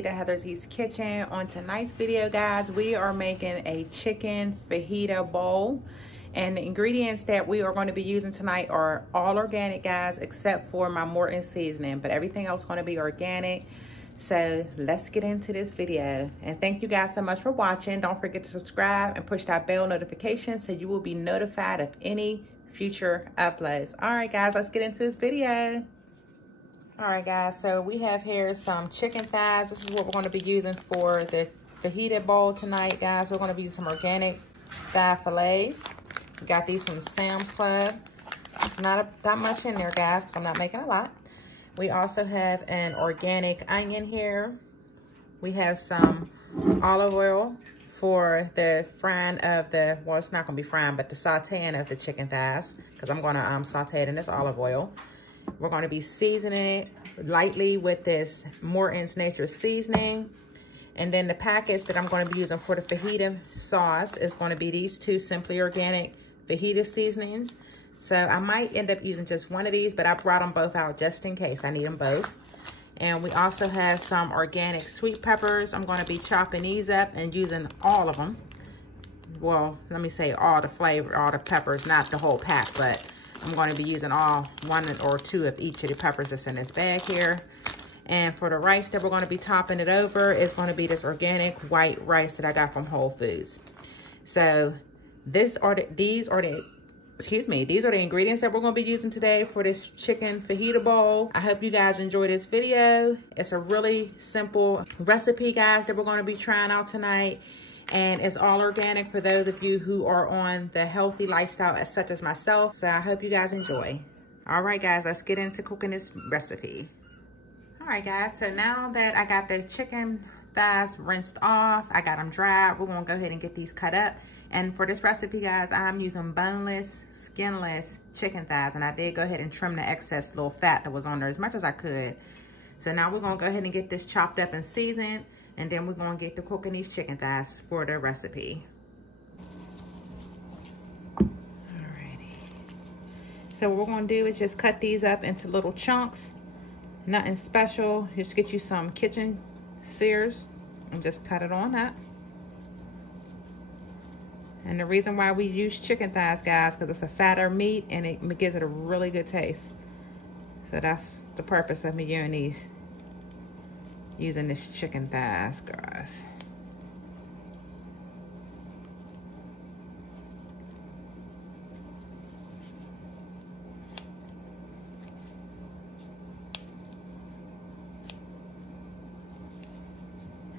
Fajita, Heather's East Kitchen. On tonight's video, guys, we are making a chicken fajita bowl. And the ingredients that we are going to be using tonight are all organic, guys, except for my Morton seasoning. But everything else is going to be organic. So let's get into this video. And thank you guys so much for watching. Don't forget to subscribe and push that bell notification so you will be notified of any future uploads. All right, guys, let's get into this video. All right, guys, so we have here some chicken thighs. This is what we're going to be using for the fajita bowl tonight, guys. We're going to be using some organic thigh fillets. We got these from Sam's Club. It's not that much in there, guys, because I'm not making a lot. We also have an organic onion here. We have some olive oil for the frying of the, well, it's not going to be frying, but the sauteing of the chicken thighs, because I'm going to saute it in this olive oil. We're going to be seasoning it lightly with this Morton's Nature seasoning. And then the packets that I'm going to be using for the fajita sauce is going to be these two Simply Organic fajita seasonings. So I might end up using just one of these, but I brought them both out just in case. I need them both. And we also have some organic sweet peppers. I'm going to be chopping these up and using all of them. Well, let me say all the flavor, all the peppers, not the whole pack, but I'm going to be using all one or two of each of the peppers that's in this bag here. And for the rice that we're going to be topping it over is going to be this organic white rice that I got from Whole Foods. So these are the ingredients that we're going to be using today for this chicken fajita bowl. I hope you guys enjoy this video. It's a really simple recipe, guys, that we're going to be trying out tonight. And it's all organic for those of you who are on the healthy lifestyle such as myself. So I hope you guys enjoy. All right, guys, let's get into cooking this recipe. All right, guys, so now that I got the chicken thighs rinsed off, I got them dried, we're gonna go ahead and get these cut up. And for this recipe, guys, I'm using boneless, skinless chicken thighs. And I did go ahead and trim the excess little fat that was on there as much as I could. So now we're gonna go ahead and get this chopped up and seasoned. And then we're going to get to cooking these chicken thighs for the recipe. Alrighty. So what we're going to do is just cut these up into little chunks. Nothing special. Just get you some kitchen shears and just cut it on up. And the reason why we use chicken thighs, guys, because it's a fatter meat and it gives it a really good taste. So that's the purpose of me using this chicken thighs, guys.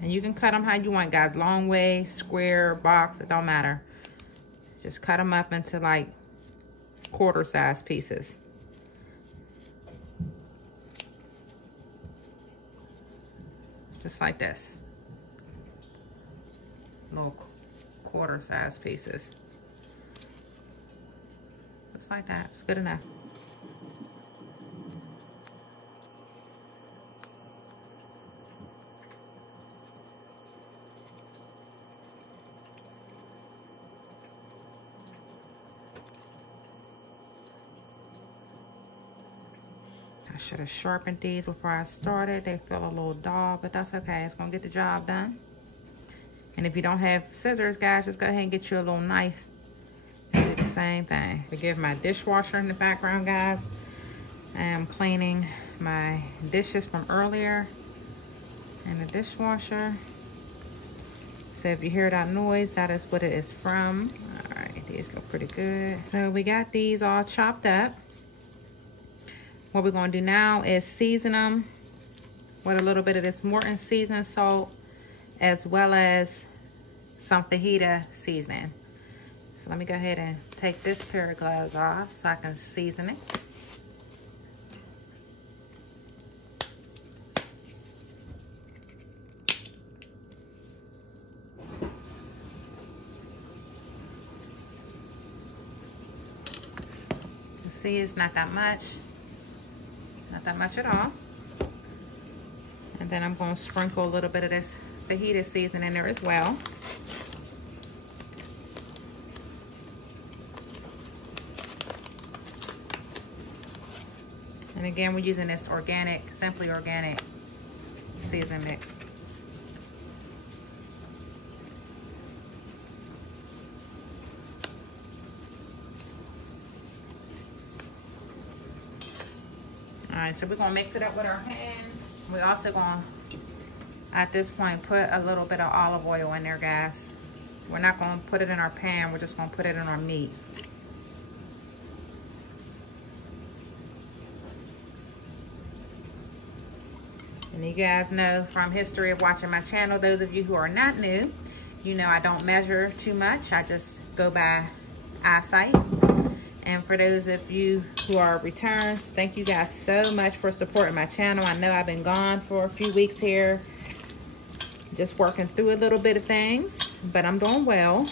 And you can cut them how you want, guys. Long way, square, box, it don't matter. Just cut them up into like quarter size pieces. Just like this. Little quarter size pieces. Just like that. It's good enough. I should have sharpened these before I started. They feel a little dull, but that's okay. It's gonna get the job done. And if you don't have scissors, guys, just go ahead and get you a little knife and do the same thing. Forgive my dishwasher in the background, guys. I am cleaning my dishes from earlier in the dishwasher. So if you hear that noise, that is what it is from. All right, these look pretty good. So we got these all chopped up. What we're going to do now is season them with a little bit of this Morton seasoning salt as well as some fajita seasoning. So let me go ahead and take this pair of gloves off so I can season it. You can see it's not that much. Not that much at all. And then I'm going to sprinkle a little bit of this fajita seasoning in there as well. And again, we're using this organic, Simply Organic seasoning mix. right, so we're gonna mix it up with our hands. We're also gonna, at this point, put a little bit of olive oil in there, guys. We're not gonna put it in our pan, we're just gonna put it in our meat. And you guys know from history of watching my channel, those of you who are not new, you know I don't measure too much. I just go by eyesight. And for those of you who are returns, thank you guys so much for supporting my channel. I know I've been gone for a few weeks here, just working through a little bit of things, but I'm doing well.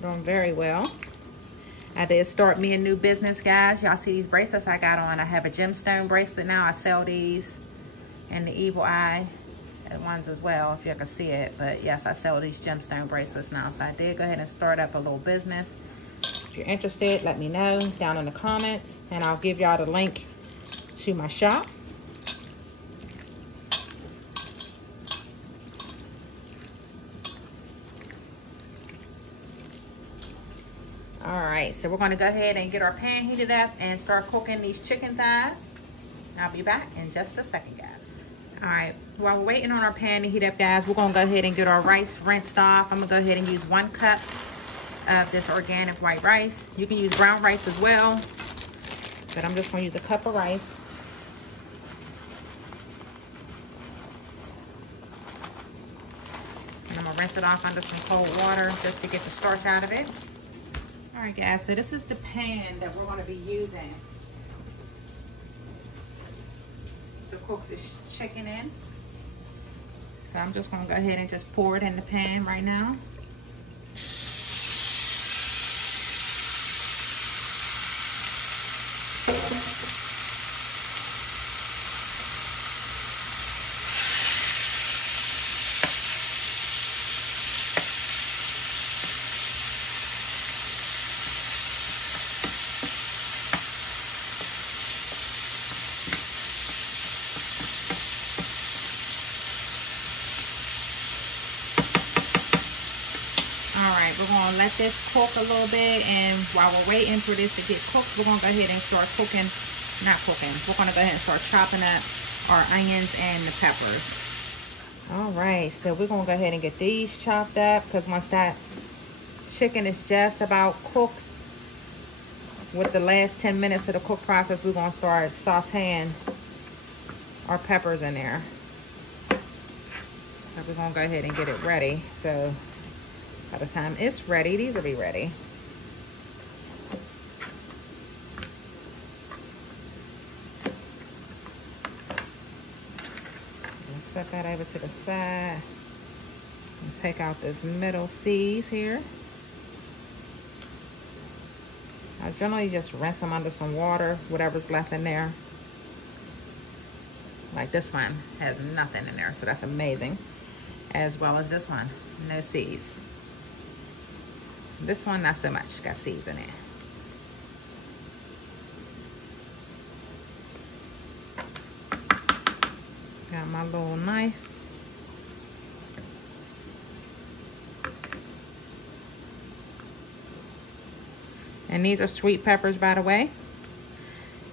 Doing very well. I did start me a new business, guys. Y'all see these bracelets I got on. I have a gemstone bracelet now. I sell these, and the evil eye ones as well, if you can see it. But yes, I sell these gemstone bracelets now. So I did go ahead and start up a little business. If you're interested, let me know down in the comments, and I'll give y'all the link to my shop. All right, so we're gonna go ahead and get our pan heated up and start cooking these chicken thighs. I'll be back in just a second, guys. All right, while we're waiting on our pan to heat up, guys, we're gonna go ahead and get our rice rinsed off. I'm gonna go ahead and use 1 cup of this organic white rice. You can use brown rice as well, but I'm just gonna use a cup of rice. And I'm gonna rinse it off under some cold water just to get the starch out of it. All right, guys, so this is the pan that we're gonna be using to cook this chicken in. So I'm just gonna go ahead and just pour it in the pan right now. We're gonna let this cook a little bit, and while we're waiting for this to get cooked, we're gonna go ahead and start cooking, we're gonna go ahead and start chopping up our onions and the peppers. All right, so we're gonna go ahead and get these chopped up, because once that chicken is just about cooked, with the last 10 minutes of the cook process, we're gonna start sauteing our peppers in there. So we're gonna go ahead and get it ready. So by the time it's ready, these will be ready. Let's set that over to the side. And take out this middle C's here. I generally just rinse them under some water, whatever's left in there. Like this one has nothing in there, so that's amazing. As well as this one, no seeds. This one, not so much, got seeds in it. Got my little knife. And these are sweet peppers, by the way.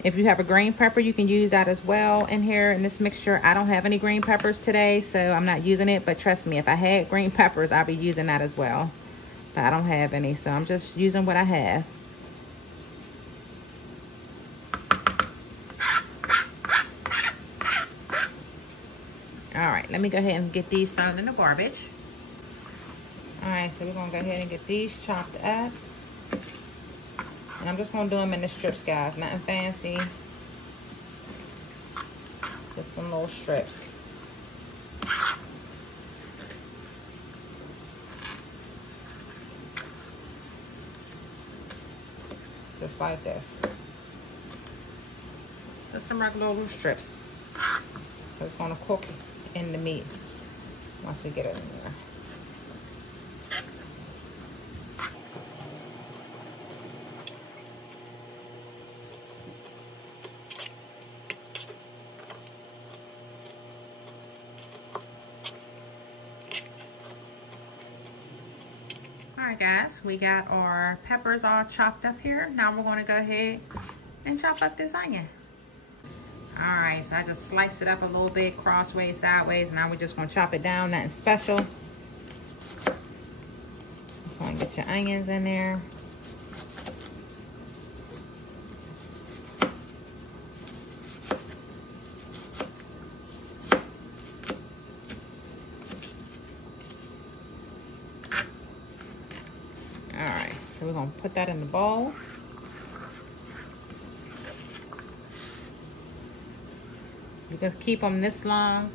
If you have a green pepper, you can use that as well in here in this mixture. I don't have any green peppers today, so I'm not using it. But trust me, if I had green peppers, I'll be using that as well. But I don't have any, so I'm just using what I have. All right, let me go ahead and get these thrown in the garbage. All right, so we're gonna go ahead and get these chopped up. And I'm just gonna do them in the strips, guys, nothing fancy. Just some little strips. Just like this. Just some regular little strips. It's gonna cook in the meat once we get it in there. Alright guys, we got our peppers all chopped up here. Now we're going to go ahead and chop up this onion. Alright, so I just sliced it up a little bit, crossways, sideways. Now we're just going to chop it down, nothing special. Just want to get your onions in there. Alright, so we're going to put that in the bowl. You can keep them this long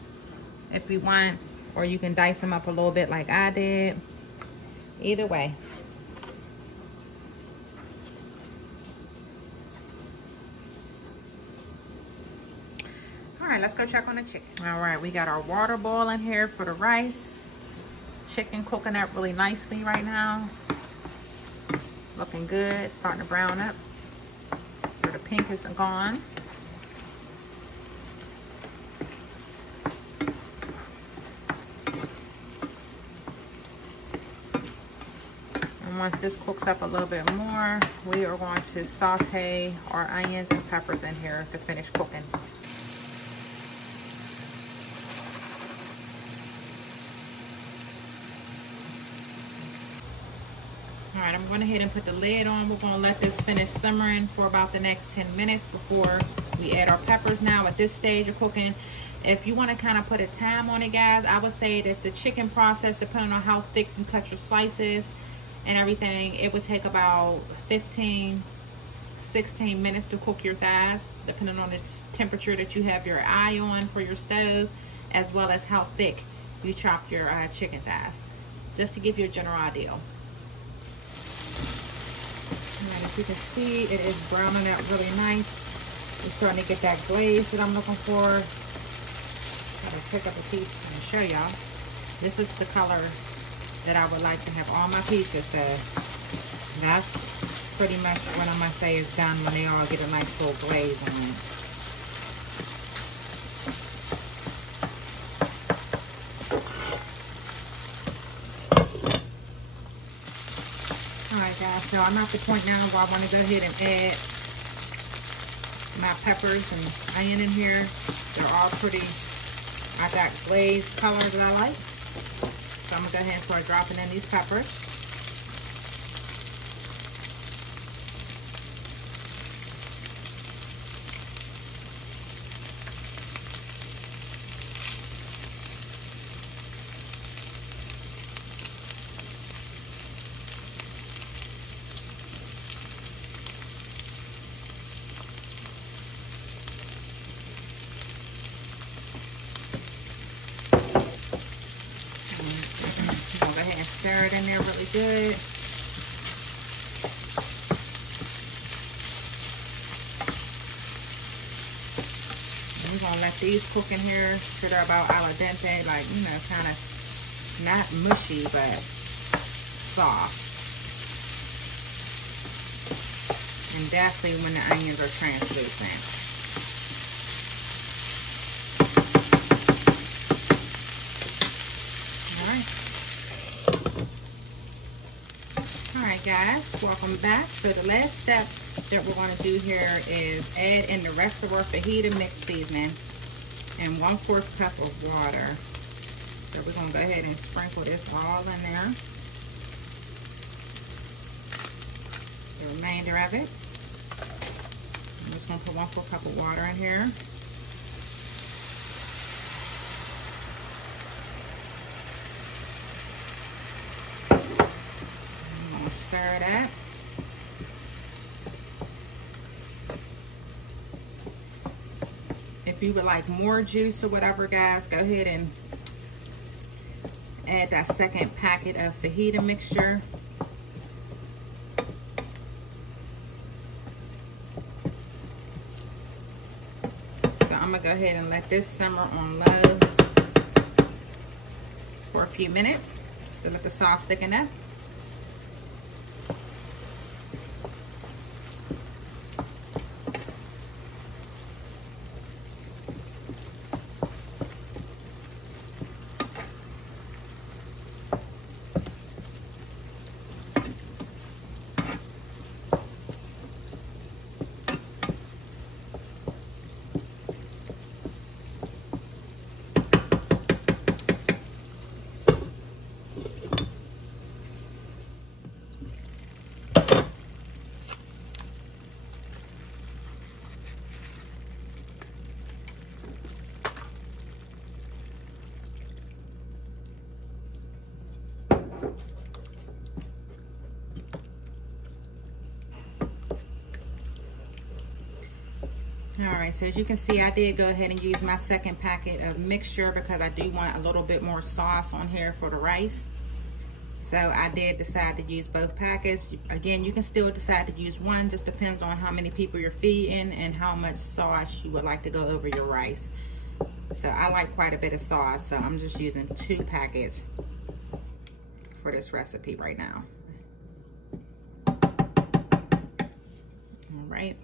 if you want, or you can dice them up a little bit like I did. Either way. All right, let's go check on the chicken. All right, we got our water boiling here for the rice. Chicken cooking up really nicely right now. It's looking good, it's starting to brown up. Where the pink is gone. Once this cooks up a little bit more, we are going to saute our onions and peppers in here to finish cooking. All right, I'm going ahead and put the lid on. We're going to let this finish simmering for about the next 10 minutes before we add our peppers. Now at this stage of cooking, if you want to kind of put a time on it, guys, I would say that the chicken process, depending on how thick you cut your slices and everything, it would take about 15-16 minutes to cook your thighs, depending on the temperature that you have your eye on for your stove, as well as how thick you chop your chicken thighs, just to give you a general idea. And as you can see, it is browning out really nice. It's starting to get that glaze that I'm looking for. I'm gonna pick up a piece and show y'all. This is the color that I would like to have all my pieces. So that's pretty much what I'm gonna say is done when they all get a nice full glaze on it. Alright guys, so I'm at the point now where I want to go ahead and add my peppers and onion in here. They're all pretty, I got glazed color that I like. So I'm going to go ahead and start dropping in these peppers. Stir it in there really good. And we're gonna let these cook in here till they're about al dente, like, you know, kind of not mushy but soft. And definitely when the onions are translucent. Alright guys, welcome back. So the last step that we're going to do here is add in the rest of our fajita mix seasoning and 1/4 cup of water. So we're going to go ahead and sprinkle this all in there. The remainder of it. I'm just going to put 1/4 cup of water in here. Stir that. If you would like more juice or whatever, guys, go ahead and add that second packet of fajita mixture. So I'm gonna go ahead and let this simmer on low for a few minutes to let the sauce thicken up. All right, so as you can see, I did go ahead and use my second packet of mixture because I do want a little bit more sauce on here for the rice. So I did decide to use both packets. Again, you can still decide to use one, just depends on how many people you're feeding and how much sauce you would like to go over your rice. So I like quite a bit of sauce, so I'm just using 2 packets for this recipe right now. All right.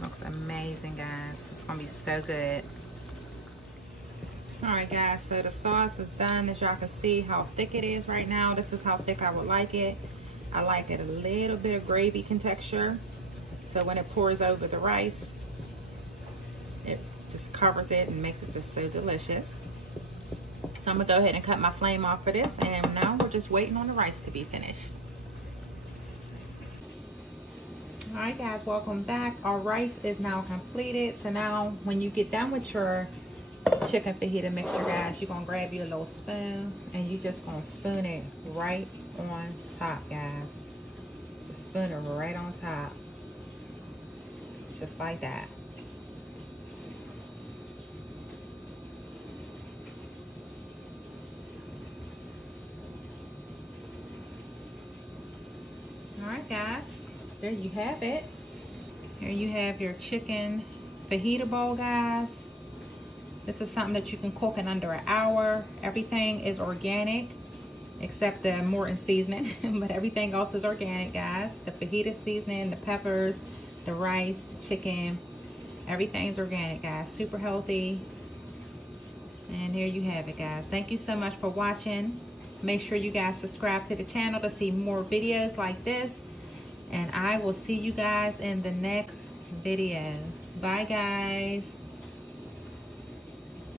Looks amazing, guys. It's gonna be so good. All right, guys, so the sauce is done. As y'all can see how thick it is right now. This is how thick I would like it. I like it a little bit of gravy texture, so when it pours over the rice, it just covers it and makes it just so delicious. So I'm gonna go ahead and cut my flame off for this, and now we're just waiting on the rice to be finished. All right, guys, welcome back. Our rice is now completed. So now when you get done with your chicken fajita mixture, guys, you're gonna grab your little spoon and you just gonna spoon it right on top, guys. Just spoon it right on top, just like that. All right, guys, there you have it. Here you have your chicken fajita bowl, guys. This is something that you can cook in under an hour. Everything is organic except the Morton seasoning, but everything else is organic, guys. The fajita seasoning, the peppers, the rice, the chicken, everything's organic, guys. Super healthy. And here you have it, guys. Thank you so much for watching. Make sure you guys subscribe to the channel to see more videos like this. And I will see you guys in the next video. Bye, guys.